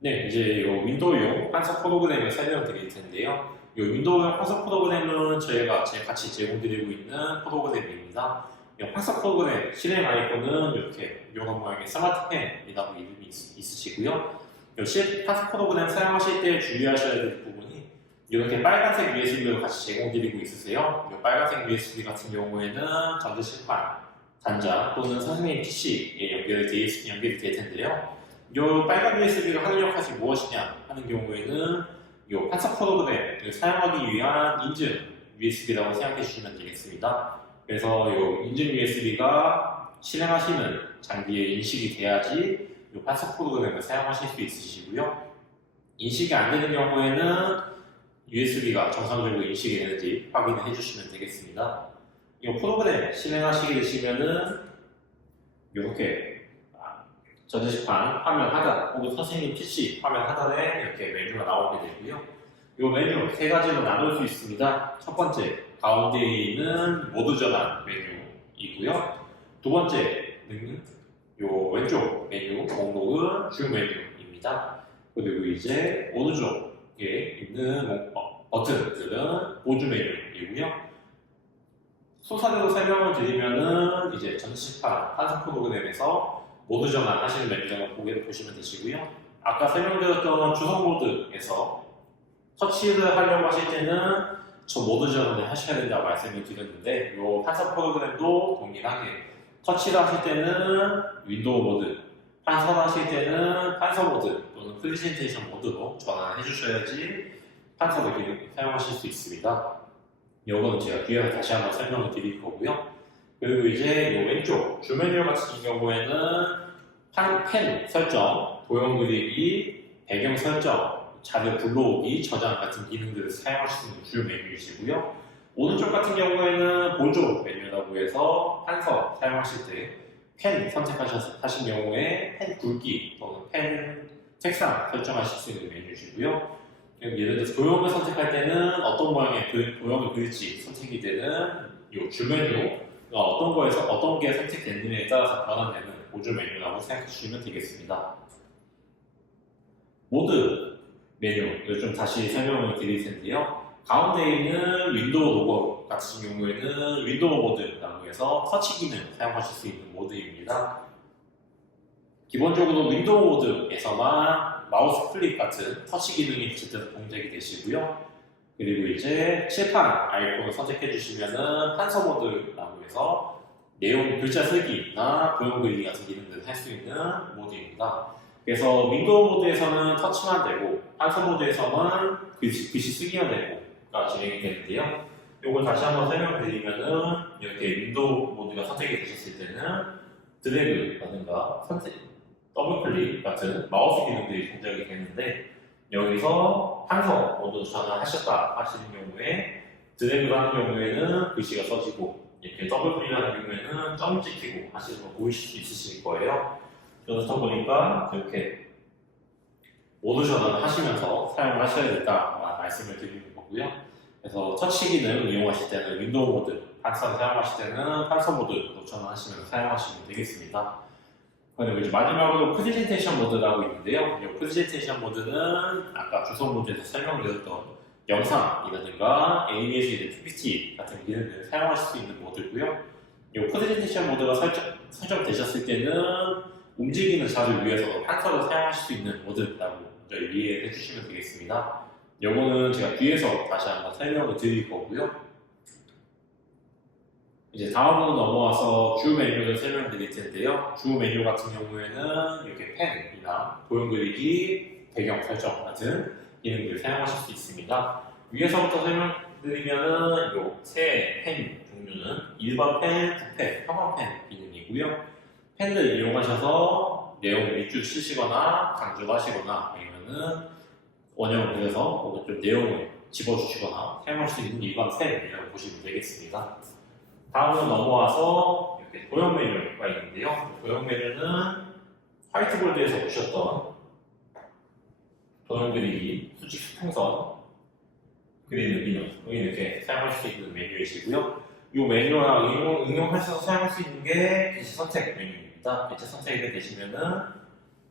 네, 이제 요 윈도우용 판서 프로그램을 설명드릴 텐데요. 이 윈도우용 판서 프로그램은 저희가 같이 제공드리고 있는 프로그램입니다. 이 판서 프로그램 실행 아이콘은 이렇게 이런 모양의 스마트펜이라고 이름이 있으시고요. 이 판서 프로그램 사용하실 때 주의하셔야 될 부분이 이렇게 빨간색 USB를 같이 제공드리고 있으세요. 이 빨간색 USB 같은 경우에는 전자실판, 단자 또는 선생님 PC에 연결이 될 텐데요. 이 빨간 USB를 활용하시 무엇이냐 하는 경우에는 이 판서 프로그램을 사용하기 위한 인증 USB라고 생각해 주시면 되겠습니다. 그래서 이 인증 USB가 실행하시는 장비에 인식이 돼야지 이 판서 프로그램을 사용하실 수 있으시고요. 인식이 안 되는 경우에는 USB가 정상적으로 인식이 되는지 확인을 해주시면 되겠습니다. 이 프로그램 실행하시게 되시면은 이렇게 전자식판 화면 하단 혹은 선생님 PC 화면 하단에 이렇게 메뉴가 나오게 되고요. 이 메뉴 세 가지로 나눌 수 있습니다. 첫 번째 가운데 있는 모드 전환 메뉴이고요. 두 번째는 이 왼쪽 메뉴 목록은 주 메뉴입니다. 그리고 이제 오른쪽에 있는 버튼들은 보조 메뉴이고요. 소사대로 설명을 드리면은 이제 전자식판 판서 프로그램에서 모드 전환 하시는 메뉴를 보시면 되시고요. 아까 설명드렸던 주석 모드에서 터치를 하려고 하실 때는 저 모드 전환을 하셔야 된다고 말씀을 드렸는데 이 판서 프로그램도 동일하게 터치를 하실 때는 윈도우 모드, 판서를 하실 때는 판서 모드 또는 프레젠테이션 모드로 전환해 주셔야지 판서를 사용하실 수 있습니다. 이거는 제가 뒤에 다시 한번 설명을 드릴 거고요. 그리고 이제 이 왼쪽 주 메뉴 같은 경우에는 펜 설정, 도형 그리기, 배경 설정, 자료 불러오기, 저장 같은 기능들을 사용할 수 있는 주 메뉴이시고요. 오른쪽 같은 경우에는 보조 메뉴라고 해서 판서 사용하실 때 펜 선택하신 경우에 펜 굵기 또는 펜 색상 설정하실 수 있는 메뉴이시고요. 예를 들어서 도형을 선택할 때는 어떤 모양의 도형을 그릴지 선택이 되는 이 주 메뉴가 어떤 게 선택됐느냐에 따라서 변환되는 보조 메뉴라고 생각해 주시면 되겠습니다. 모드 메뉴를 좀 다시 설명을 드릴 텐데요. 가운데 있는 윈도우 로고 같은 경우에는 윈도우 모드라고 해서 터치 기능 사용하실 수 있는 모드입니다. 기본적으로 윈도우 모드에서만 마우스 클릭 같은 터치 기능이 제대로 동작이 되시고요. 그리고 이제 칠판 아이콘을 선택해 주시면은 판서 모드라고 해서 내용 글자 쓰기나 도형 그리기 같은 기능들을 할 수 있는 모드입니다. 그래서 윈도우 모드에서는 터치만 되고 판서 모드에서는 글씨 쓰기만 되고가 진행이 되는데요. 이걸 다시 한번 설명드리면은 이렇게 윈도우 모드가 선택이 되셨을 때는 드래그라든가 더블 클릭 같은 마우스 기능들이 동작이 되는데 여기서 판서 모드 전환하셨다 하시는 경우에 드래그를 하는 경우에는 글씨가 써지고 이렇게 더블 클릭하는 경우에는 점 찍히고 하시는 거 보이실 수 있으실 거예요. 그렇다 보니까 이렇게 모드 전환을 하시면서 사용을 하셔야 된다 말씀을 드리는 거고요. 그래서 터치 기능 이용하실 때는 윈도우 모드, 판서를 사용하실 때는 판서 모드로 전환하시면서 사용하시면 되겠습니다. 그리고 이제 마지막으로 프레젠테이션 모드라고 있는데요. 이 프레젠테이션 모드는 아까 주석 모드에서 설명드렸던 영상이라든가 애니메이션 PPT 같은 기능들을 사용하실 수 있는 모드고요. 이 프레젠테이션 모드가 설정되셨을 때는 움직이는 자료를 위해서 판서를 사용하실 수 있는 모드라고 이해해 주시면 되겠습니다. 이거는 제가 뒤에서 다시 한번 설명을 드릴 거고요. 이제 다음으로 넘어와서 주 메뉴를 설명드릴 텐데요. 주 메뉴 같은 경우에는 이렇게 펜이나 도형 그리기, 배경 설정 같은 기능들을 사용하실 수 있습니다. 위에서부터 설명드리면은 이 세 펜 종류는 일반 펜, 부펜, 평광펜 기능이고요. 펜을 이용하셔서 내용을 밑줄 치시거나 강조를 하시거나 아니면은 원형을 그려서 혹은 좀 내용을 집어주시거나 사용할 수 있는 일반 펜이라고 보시면 되겠습니다. 다음으로 넘어와서 이렇게 도형 메뉴가 있는데요. 도형 메뉴는 화이트보드에서 보셨던 도형 그리기, 수직 수평선 그리는 기능 이렇게 사용할 수 있는 메뉴이시고요. 이 메뉴랑 응용하셔서 사용할 수 있는 게 배치 선택 메뉴입니다. 배치 선택이 되시면은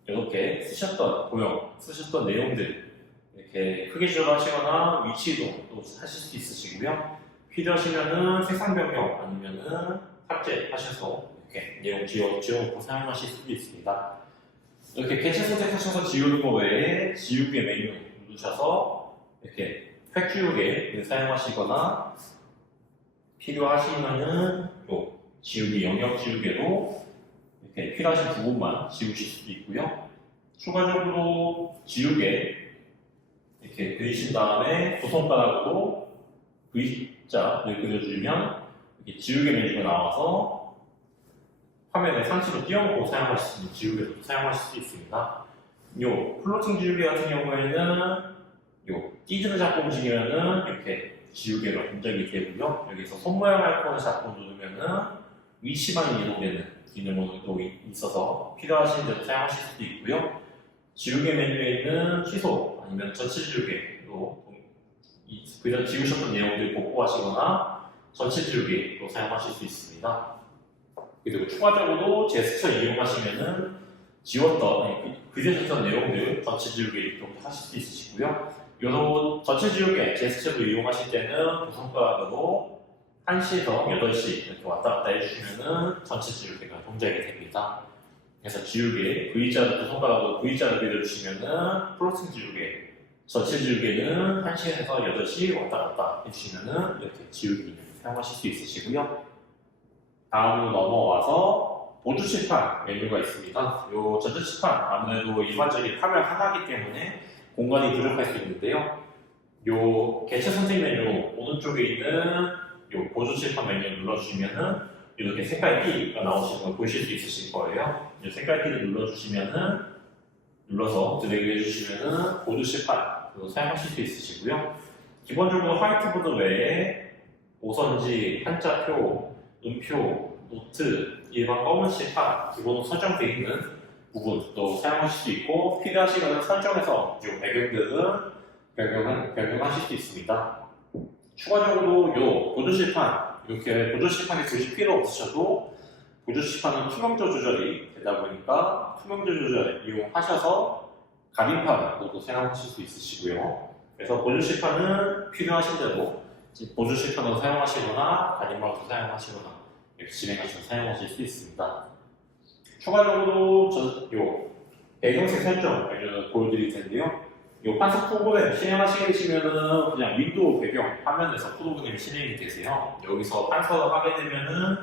이렇게 쓰셨던 내용들 이렇게 크게 조절하시거나 위치 이동도 하실 수 있으시고요. 필요하시면은 색상 변경 아니면은 삭제하셔서 이렇게 내용 지워놓고 사용하실 수도 있습니다. 이렇게 개체 선택하셔서 지우는 거 외에 지우개 메뉴 누르셔서 이렇게 획 지우개 사용하시거나 필요하시면은 또 지우기 영역 지우개로 이렇게 필요하신 부분만 지우실 수도 있고요. 추가적으로 지우개 이렇게 그리신 다음에 두 손가락으로 V자를 그려주면 이렇게 지우개 메뉴가 나와서 화면에 상시로 띄워놓고 사용하실 수 있는 지우개도 사용하실 수 있습니다. 요 플로팅 지우개 같은 경우에는 요 띠즈를 잡고 움직이면은 이렇게 지우개로 동작이 되고요. 여기서 손 모양 아이콘을 잡고 누르면은 위치만 이동되는 기능도 있어서 필요하신 대로 사용하실 수도 있고요. 지우개 메뉴에 있는 취소 아니면 전체 지우개로 그냥 지우셨던 내용들 복구하시거나 전체 지우개로 사용하실 수 있습니다. 그리고 추가적으로 제스처 이용하시면은 그려졌던 내용들 전체 지우개 이렇게 하실 수 있으시고요. 요런 전체 지우개 제스처도 이용하실 때는 두 손가락으로 1시에서 8시 이렇게 왔다 갔다 해주시면은 전체 지우개가 동작이 됩니다. 그래서 지우개 V자를 두 손가락으로 V자를 그려주시면은 플로팅 지우개 전체 지우개는 1시에서 8시 왔다 갔다 해주시면은 이렇게 지우기 사용하실 수 있으시고요. 다음으로 넘어와서 보조 칠판 메뉴가 있습니다. 요 전자 칠판 아무래도 일반적인 화면 하나이기 때문에 공간이 부족할 수 있는데요. 요 개체 선택 메뉴 오른쪽에 있는 요 보조 칠판 메뉴를 눌러주시면은 이렇게 색깔 띠가 나오시는 걸 보실 수 있으실 거예요. 이 색깔 띠를 눌러서 드래그 해주시면은 보조 칠판으로 사용하실 수 있으시고요. 기본적으로 화이트보드 외에 오선지, 한자표, 음표, 노트, 일반 검은 칠판, 기본으로 설정되어 있는 부분도 사용하실 수 있고 필요하시면 설정해서 이 배경들은 변경하실 수 있습니다. 추가적으로 이 보조칠판, 이렇게 보조칠판이 굳이 필요 없으셔도 보조칠판은 투명도 조절이 되다 보니까 투명도 조절을 이용하셔서 가림판으로도 사용하실 수 있으시고요. 그래서 보조칠판은 필요하신 대로 보조칠판으로 사용하시거나 가림막으로 사용하시거나 이렇게 진행하셔서 사용하실 수 있습니다. 추가적으로 배경색 설정 보여드릴 텐데요. 이 판서 프로그램 실행하시게 되시면은 그냥 윈도우 배경 화면에서 프로그램이 실행이 되세요. 여기서 판서를 하게 되면은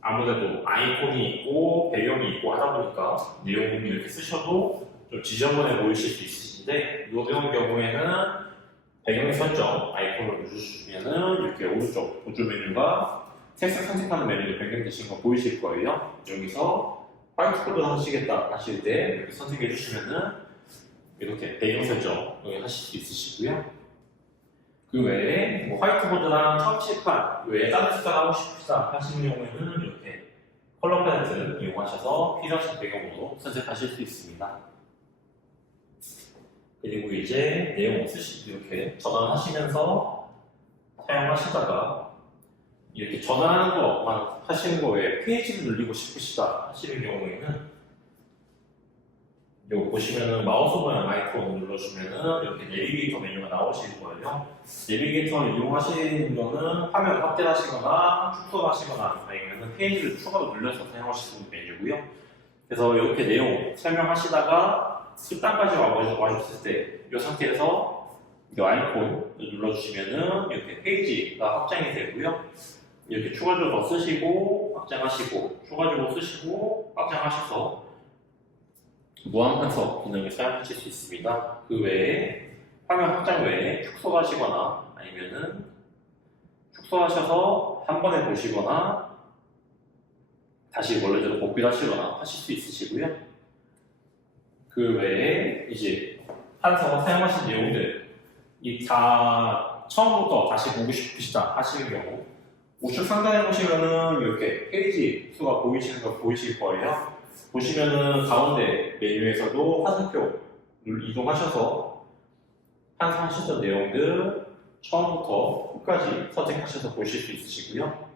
아무래도 아이콘이 있고 배경이 있고 하다 보니까 내용을 이렇게 쓰셔도 좀 지저분해 보이실 수 있으신데 이런 경우에는 배경 설정 아이콘을 누르시면은 이렇게 오른쪽 보조 메뉴가 색상 선택하는 메뉴로 변경되신 거 보이실 거예요. 여기서 화이트 코드 하시겠다 하실 때 이렇게 선택해 주시면은 이렇게 배경 설정을 하실 수 있으시고요. 그 외에 화이트보드랑 터치판 외에 다른 색깔 하고 싶으시다 하시는 경우에는 이렇게 컬러 팔레트를 이용하셔서 필요하신 배경으로 선택하실 수 있습니다. 그리고 이제 내용 이렇게 전환하시면서 사용하시다가 이렇게 전환하는 것만 하시는 거 외에 페이지를 늘리고 싶으시다 하시는 경우에는 여기 보시면은 마우스 모양 아이콘을 눌러주면은 이렇게 내비게이터 메뉴가 나오실 거예요. 내비게이터를 이용하시는 거는 화면을 확대하시거나 축소하시거나 아니면 페이지를 추가로 눌려서 사용하실 수 있는 메뉴고요. 그래서 이렇게 내용 설명하시다가 끝단까지 와주셨을 때 이 상태에서 이 아이콘을 눌러주시면은 이렇게 페이지가 확장이 되고요. 이렇게 추가적으로 쓰시고 확장하시고 추가적으로 쓰시고 확장하셔서 무한 판서 기능을 사용하실 수 있습니다. 그 외에 화면 확장 외에 축소하시거나 아니면은 축소하셔서 한 번에 보시거나 다시 원래대로 복귀를 하시거나 하실 수 있으시고요. 그 외에 이제 판서 사용하신 내용들 이 다 처음부터 다시 보고 싶으시다 하시는 경우 우측 상단에 보시면은 이렇게 페이지 수가 보이시는 거 보이실 거예요. 보시면은 가운데 메뉴에서도 화살표를 이동하셔서 판서하셨던 내용들 처음부터 끝까지 선택하셔서 보실 수 있으시고요.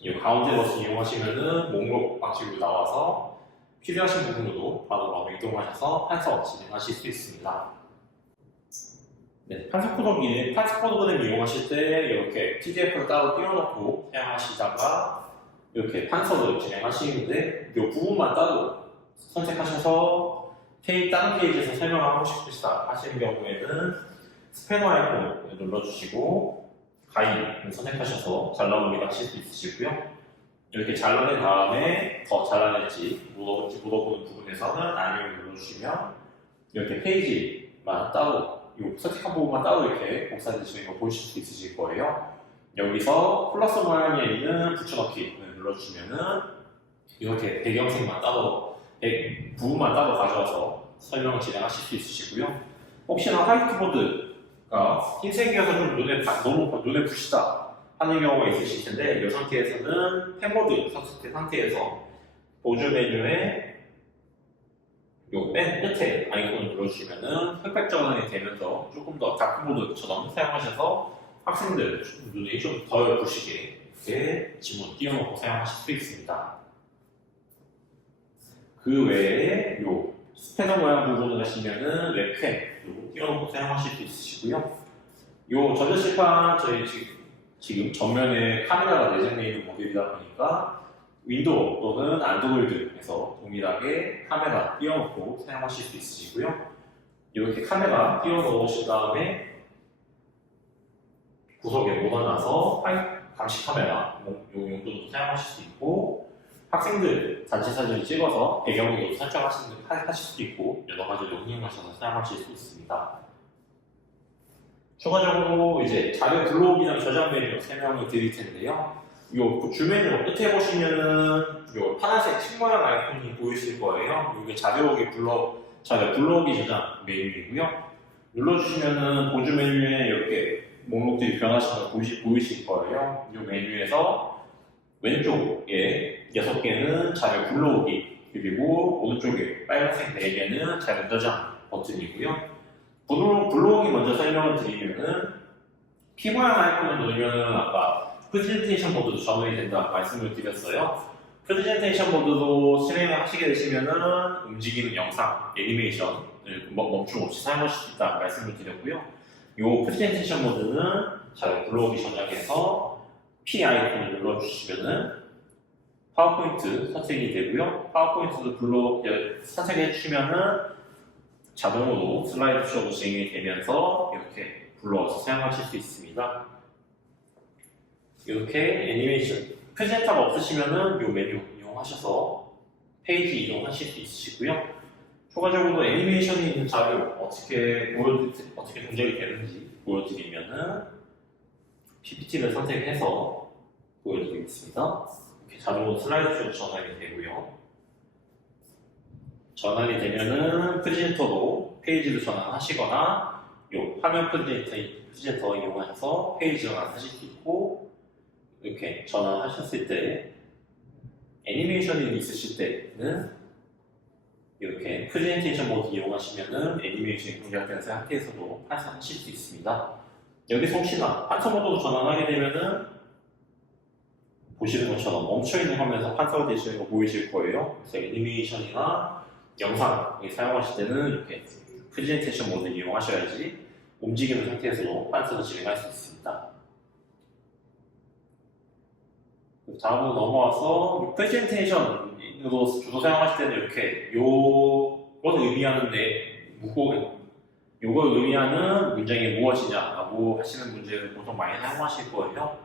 이 가운데 버튼 이용하시면은 목록 방식으로 나와서 필요하신 부분으로 바로 이동하셔서 판서 진행하실 수 있습니다. 네, 판서 프로그램 이용하실 때 이렇게 PDF를 따로 띄워놓고 사용하시다가 이렇게 판서를 진행하시는데 이 부분만 따로 선택하셔서 다른 페이지에서 설명하고 싶으시다 하시는 경우에는 스패너 아이콘을 눌러주시고 가위를 선택하셔서 잘라보기도 하실 수 있으시고요. 이렇게 잘라낸 다음에 더 잘라낼지 물어보는 부분에서는 아니면 눌러주시면 이렇게 페이지만 따로 이 선택한 부분만 따로 이렇게 복사되시는 거 보실 수 있으실 거예요. 여기서 플러스 모양에 있는 붙여넣기를 눌러주시면은 이렇게 배경색만 따로 부분만 따로 가져와서 설명을 진행하실 수 있으시고요. 혹시나 화이트보드가 흰색이어서 좀 너무 눈에 부시다 하는 경우가 있으실 텐데 이 상태에서는 펜보드 선택된 상태에서 보조 메뉴에 맨 끝에 아이콘을 눌러주시면은 흑백 전환이 되면서 조금 더 다크보드처럼 사용하셔서 학생들 눈이 좀 덜 부시게 이렇게 지문 띄워놓고 사용하실 수 있습니다. 그 외에 요 스패너 모양 부분을 하시면은 웹캠도 띄워놓고 사용하실 수 있으시고요. 요 전자칠판 저희 지금 전면에 카메라가 내장되어 있는 모델이다 보니까 윈도우 또는 안드로이드에서 동일하게 카메라 띄워놓고 사용하실 수 있으시고요. 이렇게 카메라 띄워놓으신 다음에 구석에 모아놔서 감시 카메라 용도도 사용하실 수 있고 학생들 단체 사진을 찍어서 배경으로 설정하실 수도 있고 여러 가지로 응용하셔서 사용하실 수 있습니다. 추가적으로 이제 자료 블록이랑 저장 메뉴 설명을 드릴 텐데요. 요 주메뉴 끝에 보시면은 요 파란색 책 모양 아이콘이 보이실 거예요. 이게 자료 블록이 저장 메뉴이고요. 눌러주시면은 보조 메뉴에 이렇게 목록들이 변하시는 거 보이실 거예요. 이 메뉴에서 왼쪽에 6개는 자료 불러오기 그리고 오른쪽에 빨간색 4개는 자료 저장 버튼이고요. 블록이 먼저 설명을 드리면은 P 모양 아이콘을 누르면은 아까 프레젠테이션 모드도 전원이 된다 말씀을 드렸어요. 프레젠테이션 모드로 실행을 하시게 되시면은 움직이는 영상, 애니메이션을 멈춤 없이 사용하실 수 있다 말씀을 드렸고요. 이 프레젠테이션 모드는 잘 불러오기 전략에서 P 아이콘을 눌러주시면은 파워포인트 선택이 되고요. 파워포인트도 선택해 주시면은 자동으로 슬라이드 쇼로 진행이 되면서 이렇게 불러와서 사용하실 수 있습니다. 이렇게 애니메이션 프레젠터가 없으시면은 이 메뉴 이용하셔서 페이지 이동하실 수 있으시고요. 추가적으로 애니메이션이 있는 자료 어떻게 동작이 되는지 보여드리면은 PPT를 선택해서 보여드리겠습니다. 이렇게 자동으로 슬라이드쇼로 전환이 되고요. 전환이 되면은 프레젠터로 페이지를 전환하시거나 요 화면 프레젠터 이용하셔서 페이지 전환하실 수 있고 이렇게 전환하셨을 때 애니메이션이 있으실 때는 이렇게 프레젠테이션 모드 이용하시면은 애니메이션이 동작되는 상태에서도 판서하실 수 있습니다. 여기서 혹시나 판서 모드로 전환하게 되면은 보시는 것처럼 멈춰있는 화면에서 판서가 되시는 거 보이실 거예요. 그래서 애니메이션이나 영상을 사용하실 때는 이렇게 프레젠테이션 모드를 이용하셔야지 움직이는 상태에서도 판서를 진행할 수 있습니다. 다음으로 넘어와서 프레젠테이션으로 주로 사용하실 때는 이렇게 요걸 의미하는 문장이 무엇이냐라고 하시는 문제를 보통 많이 사용하실 거예요.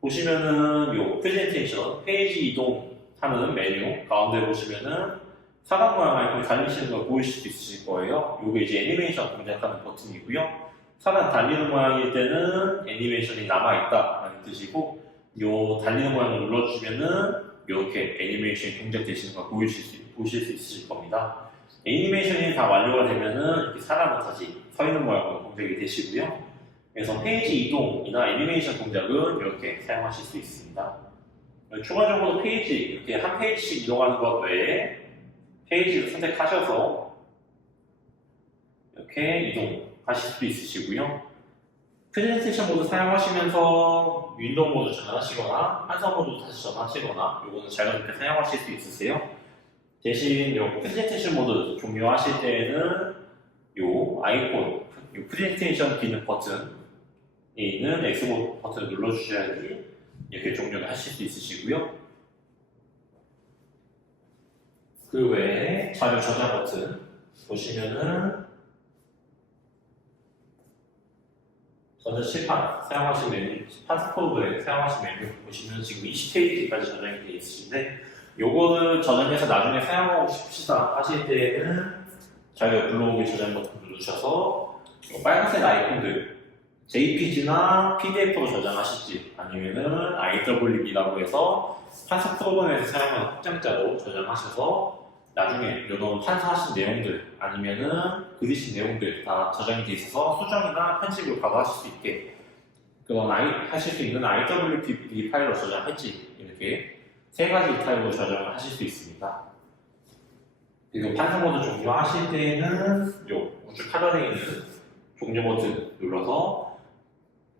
보시면은 요 프레젠테이션 페이지 이동하는 메뉴 가운데 보시면은 사각 모양 아이콘이 달리시는 걸 보이실 수 있으실 거예요. 요게 이제 애니메이션 동작하는 버튼이고요. 사각 달리는 모양일 때는 애니메이션이 남아있다라는 뜻이고 요 달리는 모양을 눌러주시면은 이렇게 애니메이션이 동작되시는 걸 보실 수 있으실 겁니다. 애니메이션이 다 완료가 되면은 이렇게 사람은 다시 서 있는 모양으로 동작이 되시고요. 그래서 페이지 이동이나 애니메이션 동작은 이렇게 사용하실 수 있습니다. 추가적으로 페이지 이렇게 한 페이지씩 이동하는 것 외에 페이지를 선택하셔서 이렇게 이동하실 수도 있으시고요. 프레젠테이션 모드 사용하시면서 윈도우 모드 전환하시거나 판서 모드 다시 전환하시거나 이거는 자유롭게 사용하실 수 있으세요. 대신 요 프레젠테이션 모드 종료하실 때에는 요 아이콘, 요 프레젠테이션 기능 버튼에 있는 X 버튼을 눌러주셔야지 이렇게 종료를 하실 수 있으시고요. 그 외에 자료 저장 버튼 보시면은 전자칠판 사용하신 메뉴, 판사 프로그램 사용하신 메뉴 보시면 지금 20페이지까지 저장이 되어 있으신데 요거를 저장해서 나중에 사용하고 싶으시다 하실 때에는 자료 불러오기 저장 버튼 누르셔서 빨간색 아이콘들 JPG나 PDF로 저장하실지 아니면은 IWB라고 해서 판사 프로그램에서 사용하는 확장자로 저장하셔서 나중에 이런 판사하신 내용들 아니면은 그리신 내용들 다 저장이 돼 있어서 수정이나 편집을 바로 하실 수 있게 그런 하실 수 있는 IWPD 파일로 저장할지 이렇게 세 가지 타입으로 저장을 하실 수 있습니다. 그리고 판사 모드 종료하실 때에는 요 우측 하단에 있는 종료 버튼 눌러서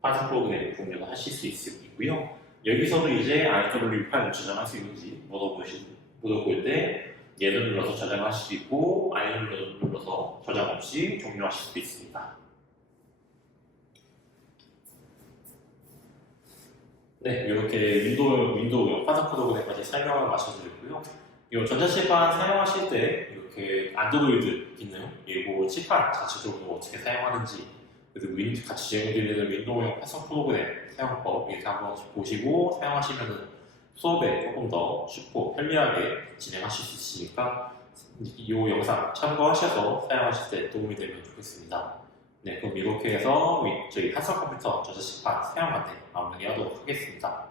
판사 프로그램 종료를 하실 수 있고요. 여기서도 이제 IWP 파일을 저장할 수 있는지 물어볼 때 얘를 눌러서 저장하실 수 있고 아니면 눌러서 저장 없이 종료하실 수도 있습니다. 네, 이렇게 윈도우 판사 프로그램까지 설명을 마쳐드렸고요. 이 전자칠판 사용하실 때 이렇게 안드로이드 기능 그리고 칠판 자체적으로 어떻게 사용하는지 그리고 같이 제공드리는 윈도우용 판사 프로그램 사용법 이렇게 한번 보시고 사용하시면 수업에 조금 더 쉽고 편리하게 진행하실 수 있으니까 이 영상 참고하셔서 사용하실 때 도움이 되면 좋겠습니다. 네, 그럼 이렇게 해서 저희 한석 컴퓨터 전자칠판 사용 안내 마무리하도록 하겠습니다.